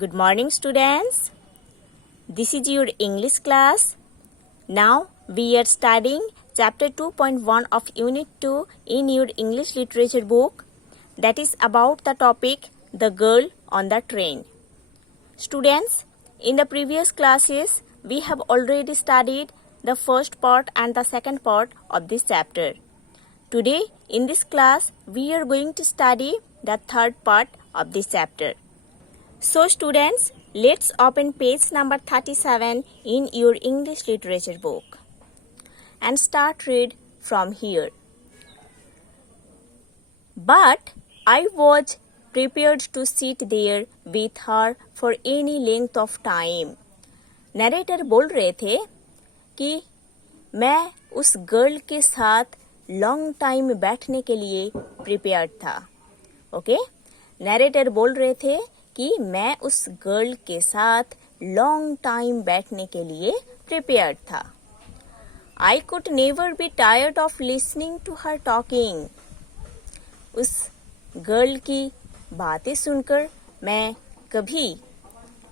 Good morning, students. This is your English class. Now we are studying chapter 2.1 of Unit 2 in your English literature book. That is about the topic The Girl on the Train. Students, in the previous classes, we have already studied the first part and the second part of this chapter. Today, in this class, we are going to study the third part of this chapter. So students, let's open page number 37 in your English literature book and start read from here. But I was prepared to sit there with her for any length of time. Narrator बोल रहे थे कि मैं उस girl के साथ long time बैठने के लिए प्रिपेयर्ड था. ओके, नरेटर बोल रहे थे कि मैं उस गर्ल के साथ लॉन्ग टाइम बैठने के लिए प्रिपेयर्ड था. I could never be tired of listening to her talking. उस गर्ल की बातें सुनकर मैं कभी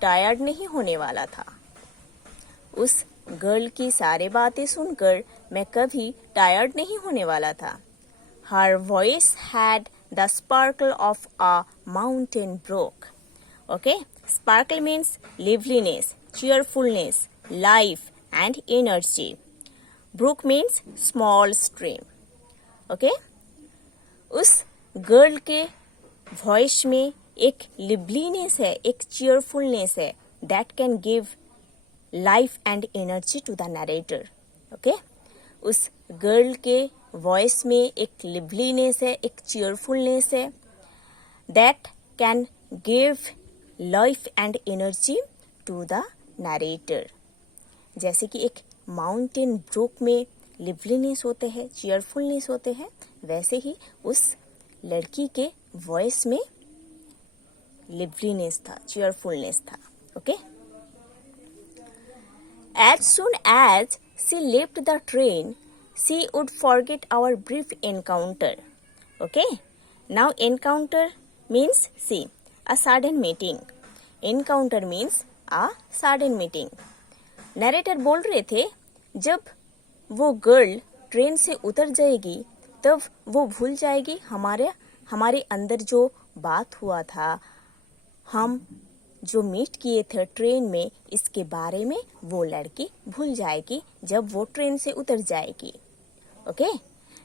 टायर्ड नहीं होने वाला था. उस गर्ल की सारी बातें सुनकर मैं कभी टायर्ड नहीं होने वाला था. Her voice had the sparkle of a mountain broke. Okay, sparkle means liveliness, cheerfulness, life and energy. Brook means small stream. Okay, उस गर्ल के वॉइस में एक लिवलीनेस है, एक cheerfulness है that can give life and energy to the narrator. Okay, उस girl के voice में एक लिवलीनेस है, एक cheerfulness है that can give life and energy to the narrator. जैसे कि एक माउंटेन ब्रोक में लिवलीनेस होते हैं, चीयरफुलनेस होते हैं, वैसे ही उस लड़की के वॉइस में लिवलीनेस था, चीयरफुलनेस था. Okay, as soon as she left the train she would forget our brief encounter. Okay, now encounter means see a sudden meeting. Encounter means a sudden meeting. Narrator बोल रहे थे जब वो गर्ल ट्रेन से उतर जाएगी तब वो भूल जाएगी हमारे अंदर जो बात हुआ था, हम जो मीट किए थे ट्रेन में, इसके बारे में वो लड़की भूल जाएगी जब वो ट्रेन से उतर जाएगी. ओके,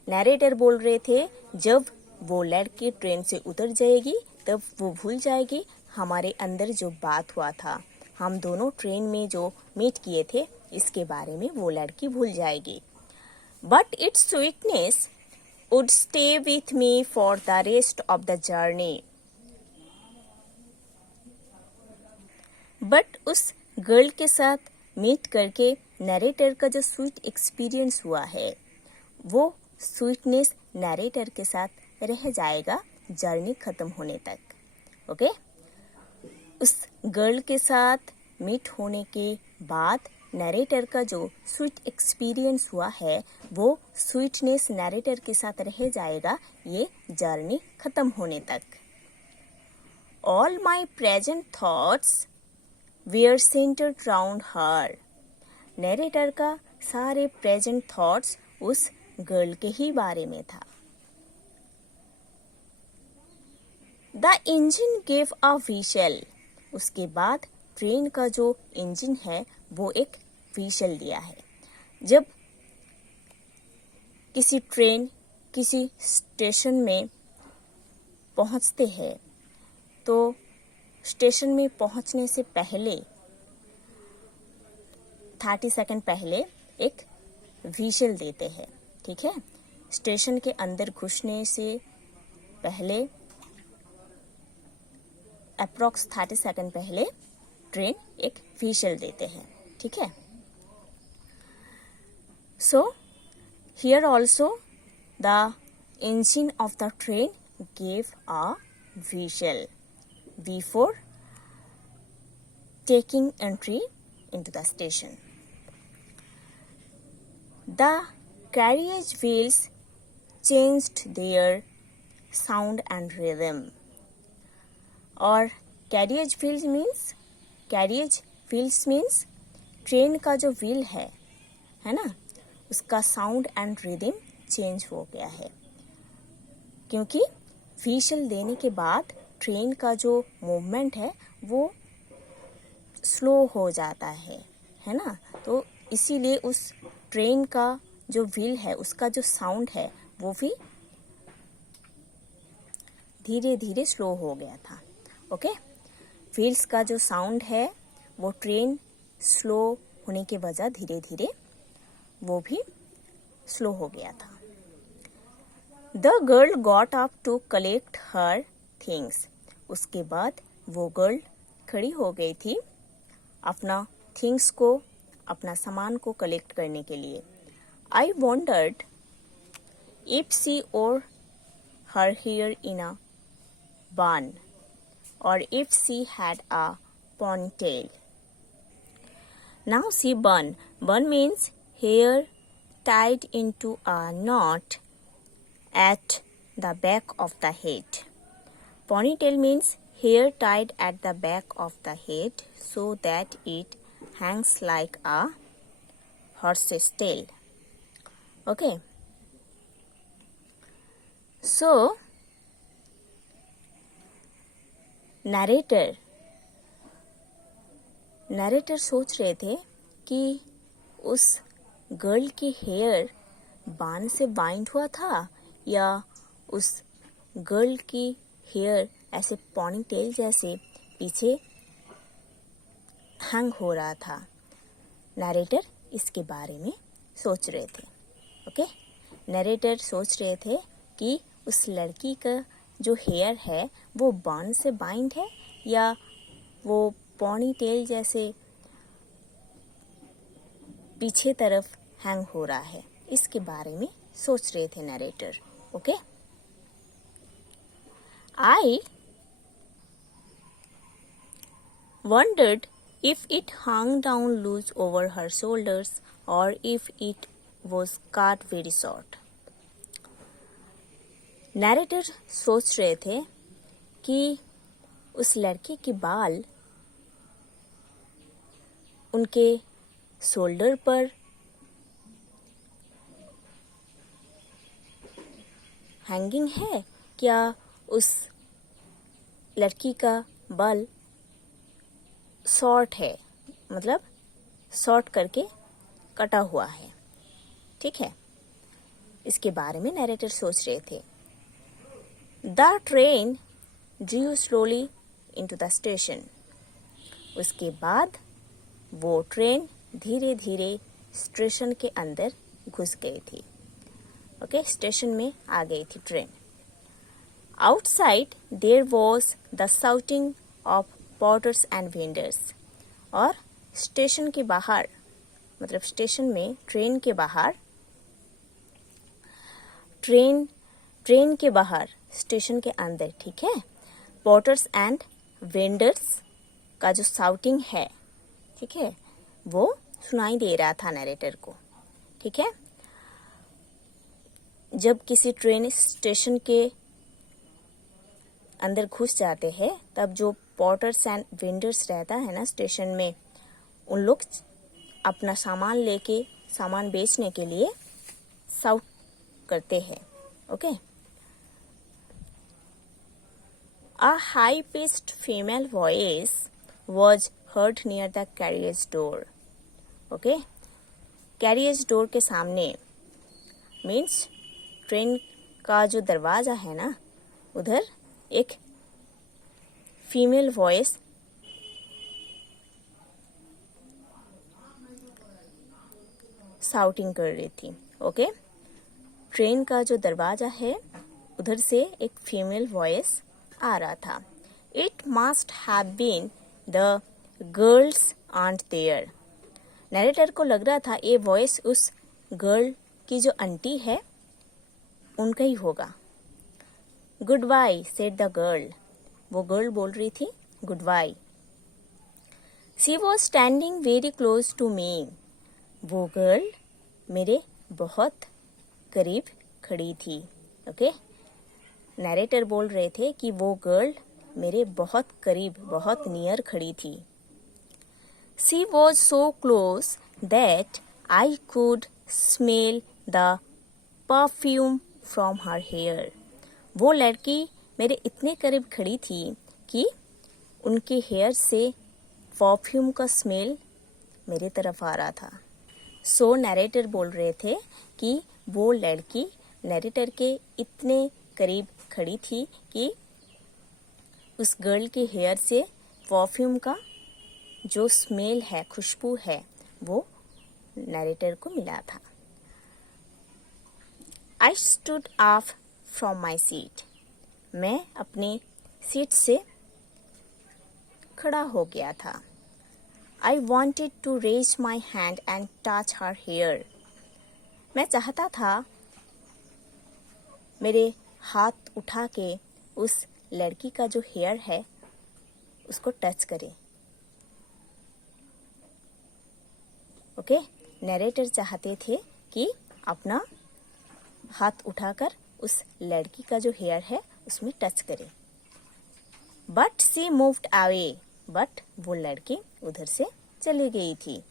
नरेटर बोल रहे थे जब वो लड़की ट्रेन से उतर जाएगी तब वो भूल जाएगी हमारे अंदर जो बात हुआ था, हम दोनों ट्रेन में जो मीट किए थे, इसके बारे में वो लड़की भूल जाएगी. But it's sweetness would stay with me for the rest of the journey. But उस गर्ल के साथ मीट करके नरेटर का जो स्वीट एक्सपीरियंस हुआ है, वो स्वीटनेस नरेटर के साथ रह जाएगा जर्नी खत्म होने तक. ओके, उस गर्ल के साथ मीट होने के बाद नरेटर का जो स्वीट एक्सपीरियंस हुआ है, वो स्वीटनेस नरेटर के साथ रह जाएगा ये जर्नी खत्म होने तक. All my present thoughts were centred round her. Narrator का सारे प्रेजेंट थॉट्स उस गर्ल के ही बारे में था. The engine gave a whistle. उसके बाद ट्रेन का जो इंजन है वो एक व्हीसल दिया है. जब किसी ट्रेन किसी स्टेशन में पहुंचते हैं तो स्टेशन में पहुंचने से पहले 30 सेकंड पहले एक व्हीसल देते हैं. ठीक है, स्टेशन के अंदर घुसने से पहले अप्रॉक्स 30 सेकंड पहले ट्रेन एक व्हीसल देते हैं. ठीक है, so here also the engine of the train gave a whistle before taking entry into the station. The carriage wheels changed their sound and rhythm. और कैरियज व्हील्स मीन्स ट्रेन का जो wheel है ना, उसका साउंड एंड रिदम चेंज हो गया है, क्योंकि व्हीसल देने के बाद ट्रेन का जो मूवमेंट है वो स्लो हो जाता है ना। तो इसीलिए उस ट्रेन का जो व्हील है उसका जो साउंड है वो भी धीरे धीरे स्लो हो गया था। ओके, व्हील्स का जो साउंड है वो ट्रेन स्लो होने के वजह धीरे धीरे वो भी स्लो हो गया था। The girl got up to collect her things. उसके बाद वो गर्ल खड़ी हो गई थी अपना थिंग्स को, अपना सामान को कलेक्ट करने के लिए। आई वॉन्डर्ड इफ सी और her here in a bun or if she had a ponytail. Now see bun. Bun means hair tied into a knot at the back of the head. Ponytail means hair tied at the back of the head so that it hangs like a horse's tail. Okay. So narrator सोच रहे थे कि उस girl की hair बान से bind हुआ था या उस गर्ल की हेयर ऐसे पॉनी टेल जैसे पीछे हैंग हो रहा था। नरेटर इसके बारे में सोच रहे थे। ओके, नरेटर सोच रहे थे कि उस लड़की का जो हेयर है वो बान से बाइंड है या वो पॉनी टेल जैसे पीछे तरफ हैंग हो रहा है, इसके बारे में सोच रहे थे narrator. Okay, I wondered if it hung down loose over her shoulders or if it was cut very short. Narrator सोच रहे थे कि उस लड़के के बाल उनके शोल्डर पर हैंगिंग है, क्या उस लड़की का बाल शॉर्ट है, मतलब शॉर्ट करके कटा हुआ है। ठीक है, इसके बारे में नरेटर सोच रहे थे। The train drew slowly into the station. उसके बाद वो ट्रेन धीरे धीरे स्टेशन के अंदर घुस गई थी। ओके, स्टेशन में आ गई थी train. Outside there was the shouting of porters and vendors. और स्टेशन के बाहर, मतलब स्टेशन में ट्रेन के बाहर, ट्रेन के बाहर स्टेशन के अंदर, ठीक है, पोर्टर्स एंड वेंडर्स का जो साउटिंग है, ठीक है, वो सुनाई दे रहा था नरेटर को। ठीक है, जब किसी ट्रेन स्टेशन के अंदर घुस जाते हैं तब जो पोर्टर्स एंड वेंडर्स रहता है ना स्टेशन में, उन लोग अपना सामान लेके, सामान बेचने के लिए साउट करते हैं। Okay, A high-pitched female voice was heard near the carriage door. Okay, carriage door के सामने means ट्रेन का जो दरवाजा है ना, उधर एक फीमेल वॉइस साउटिंग कर रही थी। ओके, ट्रेन का जो दरवाजा है उधर से एक फीमेल वॉइस आ रहा था। It must have been the girl's aunt there. Narrator को लग रहा था ये वॉइस उस गर्ल की जो आंटी है उनका ही होगा। Goodbye said the girl. वो गर्ल बोल रही थी goodbye. She was standing very close to me. वो गर्ल मेरे बहुत करीब खड़ी थी। ओके, नरेटर बोल रहे थे कि वो गर्ल मेरे बहुत करीब, बहुत नियर खड़ी थी। She was so close that I could smell the perfume from her hair. वो लड़की मेरे इतने करीब खड़ी थी कि उनके हेयर से परफ्यूम का स्मेल मेरे तरफ आ रहा था। सो नरेटर बोल रहे थे कि वो लड़की नरेटर के इतने करीब खड़ी थी कि उस गर्ल के हेयर से परफ्यूम का जो स्मेल है, खुशबू है, वो नरेटर को मिला था। I stood up from my seat. मैं अपने सीट से खड़ा हो गया था। I wanted to raise my hand and touch her hair. मैं चाहता था मेरे हाथ उठा के उस लड़की का जो हेयर है उसको टच करे। ओके, नरेटर चाहते थे कि अपना हाथ उठाकर उस लड़की का जो हेयर है उसमें टच करे। But she moved away, but वो लड़की उधर से चली गई थी।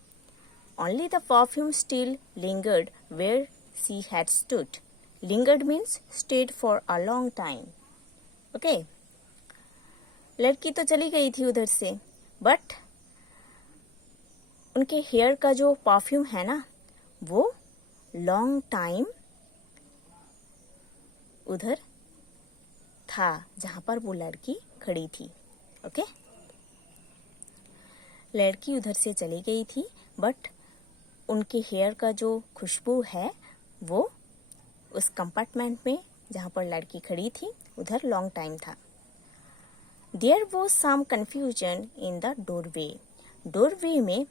Only the perfume still lingered where she had stood. Lingered means stayed for a long time. Okay, लड़की तो चली गई थी उधर से, बट उनके हेयर का जो परफ्यूम है ना, वो लॉन्ग टाइम उधर था जहां पर वो लड़की खड़ी थी। ओके, लड़की उधर से चली गई थी, बट उनके हेयर का जो खुशबू है वो उस कंपार्टमेंट में जहां पर लड़की खड़ी थी उधर लॉन्ग टाइम था। There was some confusion in the doorway. Doorway में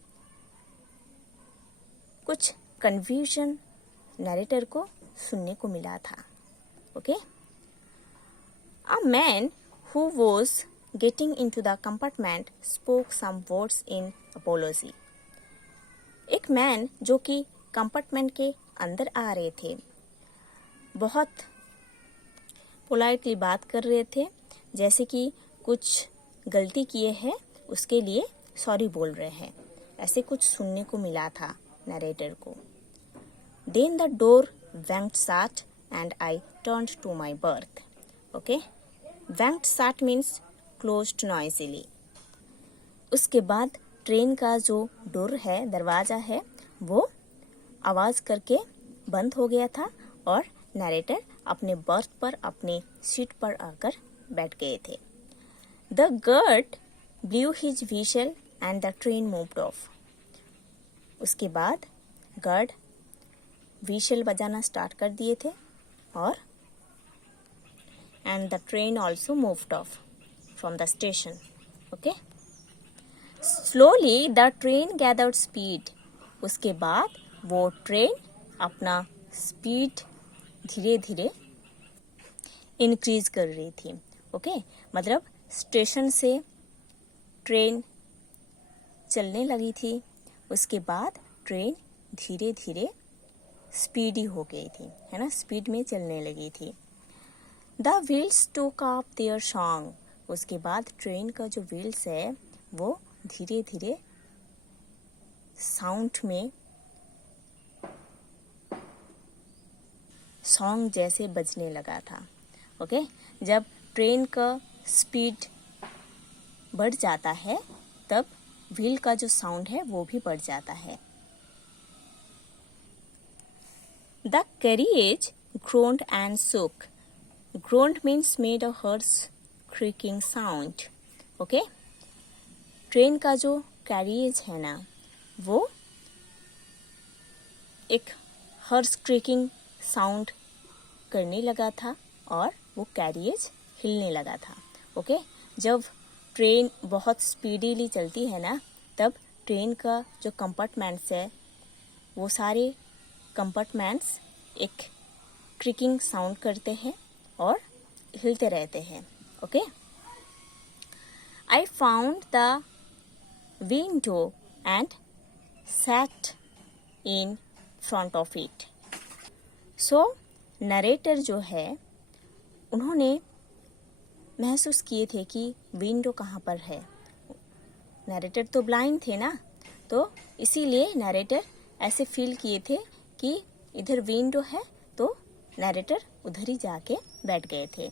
कुछ कन्फ्यूजन नरेटर को सुनने को मिला था। Okay, a man who was getting into the compartment spoke some words in apology. एक मैन जो कि कंपार्टमेंट के अंदर आ रहे थे बहुत पोलाइटली बात कर रहे थे, जैसे कि कुछ गलती किए हैं उसके लिए सॉरी बोल रहे हैं, ऐसे कुछ सुनने को मिला था नरेटर को। Then the door went shut and I turned to my berth. Okay, went shut means closed noisily. उसके बाद ट्रेन का जो डोर है, दरवाजा है, वो आवाज करके बंद हो गया था और नरेटर अपने बर्थ पर, अपने सीट पर आकर बैठ गए थे। The guard blew his whistle and the train moved off. उसके बाद गार्ड व्हीशल बजाना स्टार्ट कर दिए थे और and the train also moved of from the station. Okay, slowly the train gathered speed. उसके बाद वो ट्रेन अपना स्पीड धीरे धीरे इंक्रीज कर रही थी। ओके, मतलब स्टेशन से ट्रेन चलने लगी थी, उसके बाद ट्रेन धीरे धीरे स्पीडी हो गई थी, है ना, स्पीड में चलने लगी थी। द व्हील्स टूक अप देयर सॉन्ग। उसके बाद ट्रेन का जो व्हील्स है वो धीरे धीरे साउंड में सॉन्ग जैसे बजने लगा था। ओके, जब ट्रेन का स्पीड बढ़ जाता है तब व्हील का जो साउंड है वो भी बढ़ जाता है। The carriage groaned and shook. Groaned means made a harsh creaking sound. Okay? Train का जो कैरियज है ना, वो एक हर्ष क्रेकिंग साउंड करने लगा था और वो कैरियज हिलने लगा था। ओके, जब ट्रेन बहुत स्पीडीली चलती है ना, तब ट्रेन का जो कंपार्टमेंट्स है वो सारे कंपार्टमेंट्स एक क्रिकिंग साउंड करते हैं और हिलते रहते हैं। Okay, I found the window and sat in front of it. So narrator जो है उन्होंने महसूस किए थे कि विंडो कहाँ पर है। नरेटर तो ब्लाइंड थे ना, तो इसीलिए नरेटर ऐसे फील किए थे कि इधर विंडो है, तो नरेटर उधर ही जाके बैठ गए थे।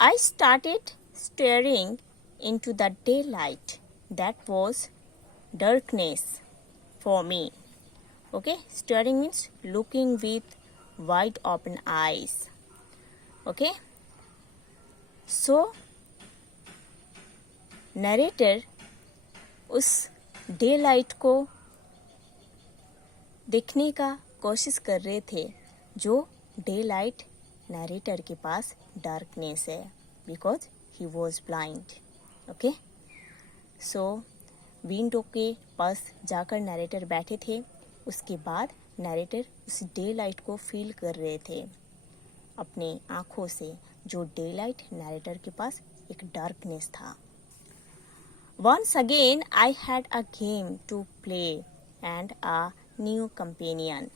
I started staring into the daylight. That was darkness for me. Okay, staring means looking with wide open eyes. Okay, so narrator उस daylight को देखने का कोशिश कर रहे थे, जो daylight narrator के पास darkness है, because he was blind. Okay, so window के पास जाकर नरेटर बैठे थे। उसके बाद नरेटर उस डे लाइट को फील कर रहे थे अपने आँखों से, जो डे लाइट नरेटर के पास एक डार्कनेस था। Once again I had a game to play and a new companion.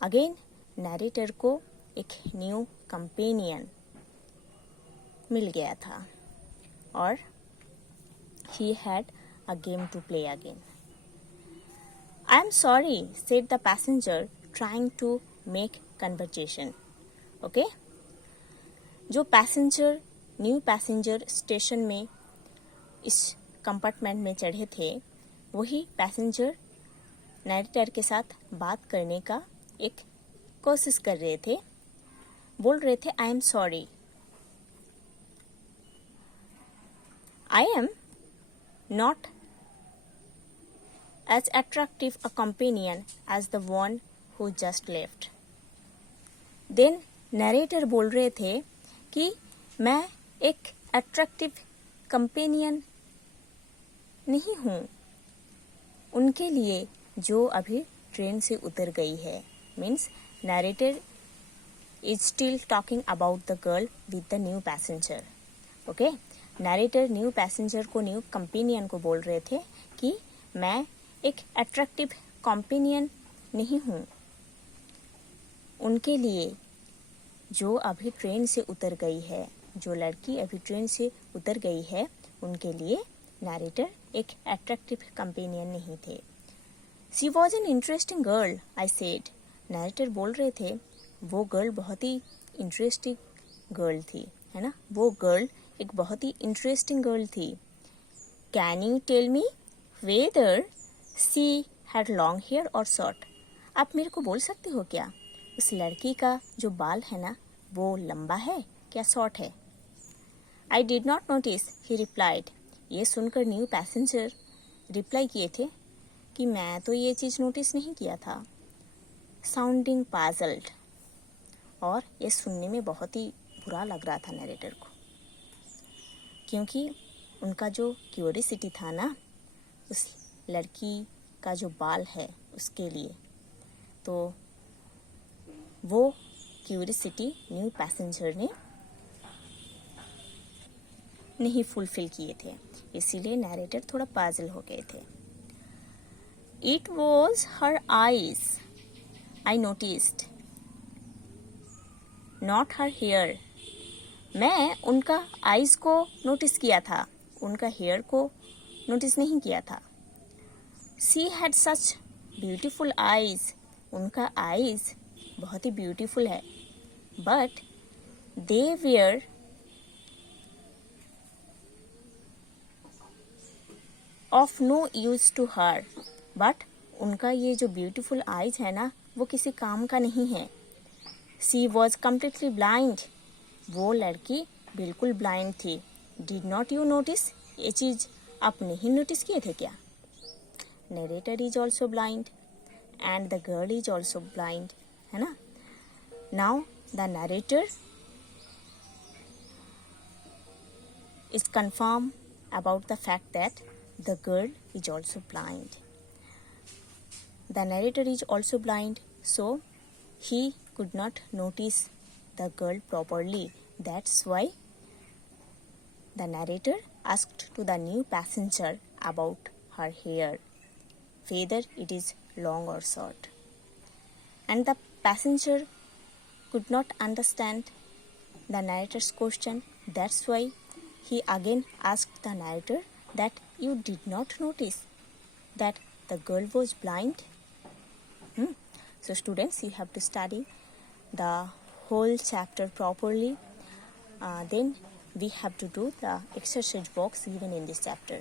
Again narrator को एक न्यू कंपेनियन मिल गया था और he had a game to play again. I am sorry, said the passenger, trying to make conversation. Okay? जो passenger new passenger station में इस compartment में चढ़े थे, वही पैसेंजर नरेटर के साथ बात करने का एक कोशिश कर रहे थे। बोल रहे थे I am sorry, I am not as attractive a companion as the one who just left. Then narrator बोल रहे थे कि मैं एक attractive companion नहीं हूँ उनके लिए जो अभी ट्रेन से उतर गई है। Means narrator is still talking about the girl with the new passenger. Okay? Narrator new passenger को, न्यू कंपेनियन को बोल रहे थे कि मैं एक अट्रैक्टिव कंपेनियन नहीं हूँ उनके लिए जो अभी ट्रेन से उतर गई है, जो लड़की अभी ट्रेन से उतर गई है उनके लिए नरेटर एक अट्रैक्टिव कंपेनियन नहीं थे। She was an interesting girl, I said. Narrator बोल रहे थे वो गर्ल बहुत ही इंटरेस्टिंग गर्ल थी, है ना, वो गर्ल एक बहुत ही इंटरेस्टिंग गर्ल थी। Can you tell me whether she had long hair और शॉर्ट? आप मेरे को बोल सकते हो क्या उस लड़की का जो बाल है ना, वो लंबा है क्या शॉर्ट है? I did not notice, he replied. ये सुनकर न्यू पैसेंजर रिप्लाई किए थे कि मैं तो ये चीज़ नोटिस नहीं किया था। साउंडिंग पाजल्ड, और ये सुनने में बहुत ही बुरा लग रहा था नरेटर को, क्योंकि उनका जो क्यूरियोसिटी था ना उस लड़की का जो बाल है उसके लिए, तो वो क्यूरियोसिटी न्यू पैसेंजर ने नहीं फुलफिल किए थे, इसीलिए नरेटर थोड़ा पाजल हो गए थे। It was her eyes I noticed, not her hair. मैं उनका आईज को नोटिस किया था, उनका हेयर को नोटिस नहीं किया था। She had such beautiful eyes, उनका आईज बहुत ही ब्यूटीफुल है। But they were of no use to her, but उनका ये जो ब्यूटीफुल आईज है ना वो किसी काम का नहीं है। शी वॉज कम्प्लीटली ब्लाइंड, वो लड़की बिल्कुल ब्लाइंड थी। डिड नॉट यू नोटिस, ये चीज़ आप नहीं नोटिस किए थे क्या? Narrator is also blind and the girl is also blind, है ना। Now the narrator is confirmed about the fact that the girl is also blind. The narrator is also blind, so he could not notice the girl properly. That's why the narrator asked to the new passenger about her hair, whether it is long or short. And the passenger could not understand the narrator's question That's why he again asked the narrator that you did not notice that the girl was blind. So students, you have to study the whole chapter properly. Then we have to do the exercise box given in this chapter.